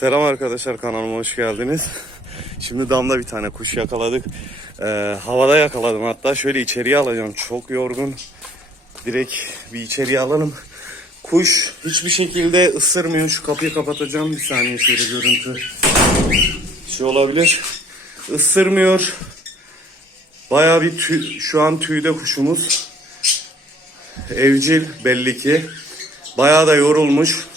Selam arkadaşlar kanalıma hoş geldiniz. Şimdi damda bir tane kuş yakaladık. Ee, havada yakaladım hatta. Şöyle içeriye alacağım. Çok yorgun. Direkt bir içeriye alalım. Kuş hiçbir şekilde ısırmıyor. Şu kapıyı kapatacağım. Bir saniye şöyle görüntü. Şey olabilir. Isırmıyor. Baya bir tüy, şu an tüyde kuşumuz. Evcil belli ki. Bayağı da yorulmuş.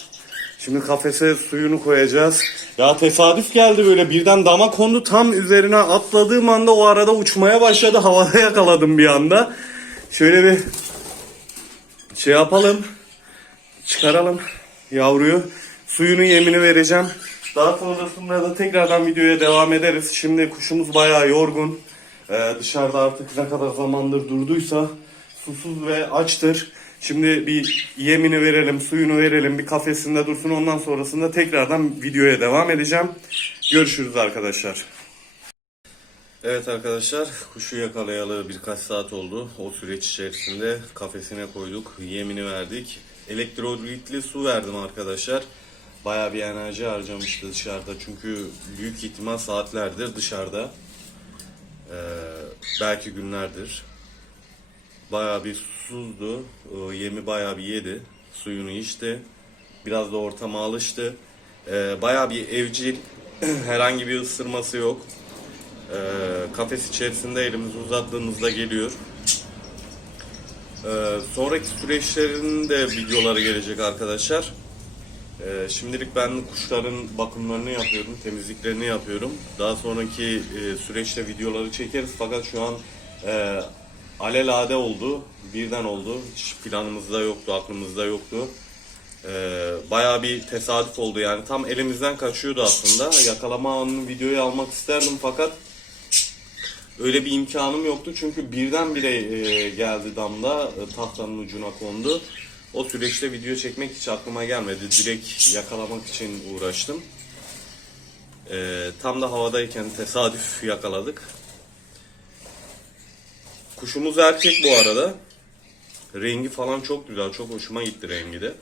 Şimdi kafese suyunu koyacağız. Ya tesadüf geldi böyle birden dama kondu tam üzerine atladığım anda o arada uçmaya başladı. Havada yakaladım bir anda. Şöyle bir şey yapalım. Çıkaralım yavruyu. Suyunu yemini vereceğim. Daha sonrasında da tekrardan videoya devam ederiz. Şimdi kuşumuz bayağı yorgun. Ee, dışarıda artık ne kadar zamandır durduysa susuz ve açtır. Şimdi bir yemini verelim, suyunu verelim, bir kafesinde dursun. Ondan sonrasında tekrardan videoya devam edeceğim. Görüşürüz arkadaşlar. Evet arkadaşlar, kuşu yakalayalı birkaç saat oldu. O süreç içerisinde kafesine koyduk, yemini verdik. Elektrolitli su verdim arkadaşlar. Bayağı bir enerji harcamıştı dışarıda çünkü büyük ihtimal saatlerdir dışarıda. Ee, belki günlerdir. Bayağı bir susuzdu. Ee, Yemi bayağı bir yedi. Suyunu içti. Biraz da ortama alıştı. Ee, bayağı bir evcil. Herhangi bir ısırması yok. Ee, kafes içerisinde elimizi uzattığımızda geliyor. Ee, sonraki süreçlerin de videoları gelecek arkadaşlar. Ee, şimdilik ben kuşların bakımlarını yapıyorum, temizliklerini yapıyorum. Daha sonraki e, süreçte videoları çekeriz fakat şu an e, alelade oldu, birden oldu. Hiç planımızda yoktu, aklımızda yoktu. Ee, bayağı bir tesadüf oldu yani tam elimizden kaçıyordu aslında. Yakalama anını videoya almak isterdim fakat öyle bir imkanım yoktu çünkü birdenbire e, geldi damla e, tahtanın ucuna kondu. O süreçte video çekmek hiç aklıma gelmedi. Direkt yakalamak için uğraştım. Ee, tam da havadayken tesadüf yakaladık. Kuşumuz erkek bu arada. Rengi falan çok güzel. Çok hoşuma gitti rengi de.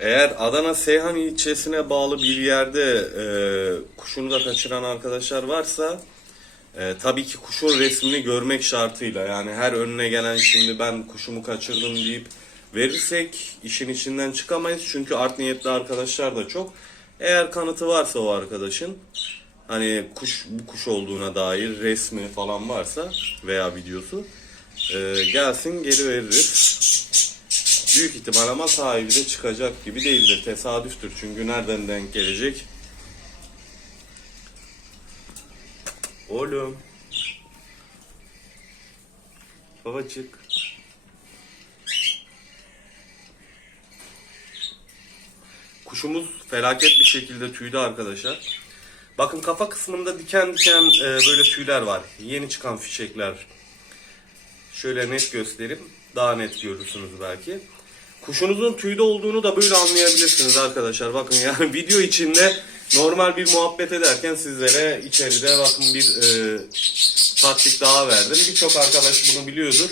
Eğer Adana Seyhan ilçesine bağlı bir yerde e, kuşunu da kaçıran arkadaşlar varsa e, tabii ki kuşun resmini görmek şartıyla yani her önüne gelen şimdi ben kuşumu kaçırdım deyip verirsek işin içinden çıkamayız çünkü art niyetli arkadaşlar da çok. Eğer kanıtı varsa o arkadaşın hani kuş bu kuş olduğuna dair resmi falan varsa veya videosu e, gelsin geri veririz. Büyük ihtimal ama sahibi de çıkacak gibi değildir. Tesadüftür çünkü nereden denk gelecek? Oğlum. Babacık. Kuşumuz felaket bir şekilde tüydü arkadaşlar. Bakın kafa kısmında diken diken e, böyle tüyler var. Yeni çıkan fişekler. Şöyle net göstereyim. Daha net görürsünüz belki. Kuşunuzun tüyde olduğunu da böyle anlayabilirsiniz arkadaşlar. Bakın yani video içinde normal bir muhabbet ederken sizlere içeride bakın bir e, taktik daha verdim. Birçok arkadaş bunu biliyordur.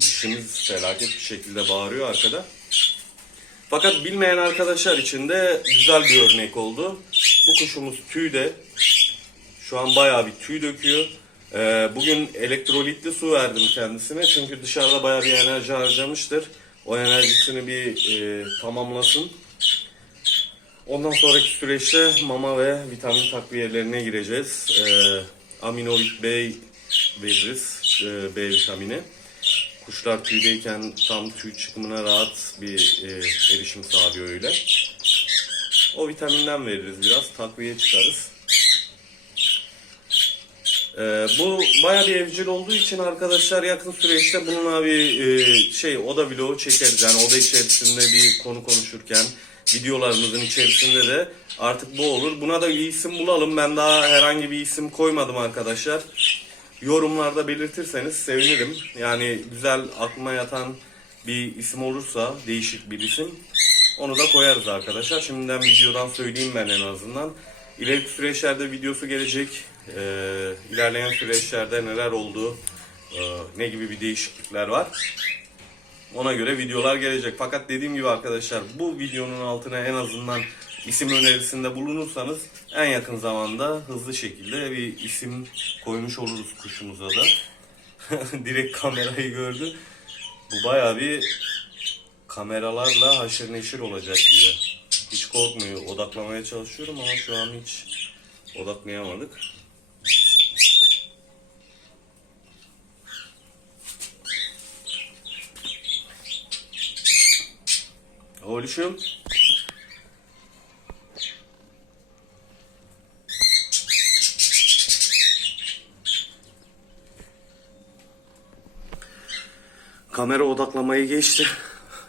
Dişimiz felaket bir şekilde bağırıyor arkada. Fakat bilmeyen arkadaşlar için de güzel bir örnek oldu. Bu kuşumuz tüyde. Şu an bayağı bir tüy döküyor. Ee, bugün elektrolitli su verdim kendisine. Çünkü dışarıda bayağı bir enerji harcamıştır. O enerjisini bir e, tamamlasın. Ondan sonraki süreçte mama ve vitamin takviyelerine gireceğiz. Ee, aminoid B veririz. e, B vitamini. Kuşlar tüydeyken tam tüy çıkımına rahat bir e, erişim sağlıyor öyle. O vitaminden veririz biraz. Takviye çıkarız. Ee, bu baya bir evcil olduğu için arkadaşlar yakın süreçte bununla bir e, şey oda vlogu çekeriz. Yani oda içerisinde bir konu konuşurken videolarımızın içerisinde de artık bu olur. Buna da bir isim bulalım. Ben daha herhangi bir isim koymadım arkadaşlar. Yorumlarda belirtirseniz sevinirim. Yani güzel aklıma yatan bir isim olursa değişik bir isim onu da koyarız arkadaşlar. Şimdiden videodan söyleyeyim ben en azından. İleriki süreçlerde videosu gelecek. Ee, ilerleyen süreçlerde neler oldu, e, ne gibi bir değişiklikler var. Ona göre videolar gelecek. Fakat dediğim gibi arkadaşlar bu videonun altına en azından isim önerisinde bulunursanız en yakın zamanda hızlı şekilde bir isim koymuş oluruz kuşumuza da. Direkt kamerayı gördü. Bu bayağı bir kameralarla haşır neşir olacak gibi. Hiç korkmuyor. Odaklamaya çalışıyorum ama şu an hiç odaklayamadık. Oğluşum. Kamera odaklamayı geçti.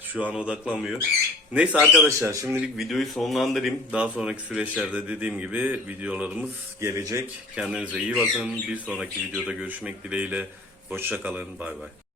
Şu an odaklamıyor. Neyse arkadaşlar şimdilik videoyu sonlandırayım. Daha sonraki süreçlerde dediğim gibi videolarımız gelecek. Kendinize iyi bakın. Bir sonraki videoda görüşmek dileğiyle. Hoşçakalın. Bay bay.